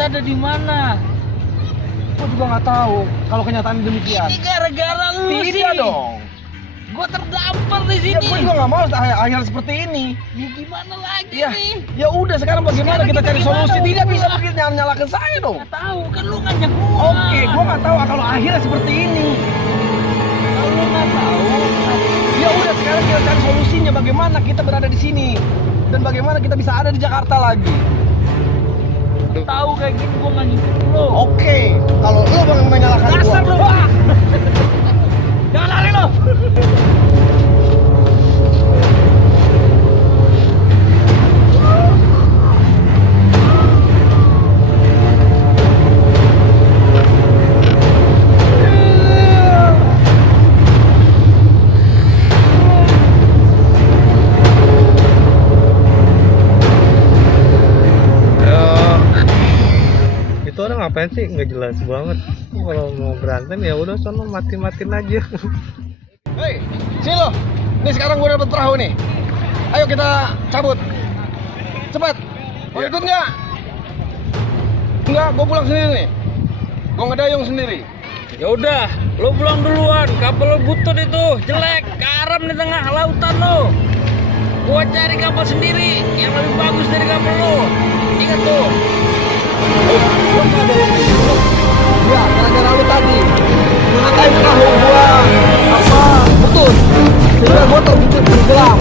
kita ada di mana? Gua juga nggak tahu kalau kenyataan demikian. Ini gara-gara lu sih. Tidak dong. Gua terdampar di Ya sini. gua juga nggak mau akhir seperti ini. Ya gimana lagi Ya, nih? ya udah sekarang bagaimana Sekarang kita cari gimana, solusi? Tidak Om? bisa begitu nyalakan saya dong. Nggak tahu kan lu ngajak gua. Oke, gua nggak tahu kalau akhirnya seperti ini. Kalau lu nggak tahu, Ya udah sekarang kita cari solusinya bagaimana kita berada di sini dan bagaimana kita bisa ada di Jakarta lagi. tahu kayak gini gua nggak ngikut lu. Oke, kalau lu bang menyalahkan gua. Dasar lu. Jangan lari lu. Itu orang ngapain sih, nggak jelas banget. Kalau mau berantem ya udah sono mati-matiin aja. Hei, sini lo. Nih sekarang gua dapat perahu nih. Ayo kita cabut. Cepat. Mau ikut nggak? Enggak, gua pulang sendiri nih. Gua ngedayung sendiri. Ya udah, lu pulang duluan. Kapal lu butut itu jelek, karam di tengah lautan lu. Gua cari kapal sendiri yang lebih bagus dari kapal lu. Ingat tuh. Ya, gara-gara lu tadi. Ngatain perahu gua apa? Betul. Sehingga gua terjun tenggelam.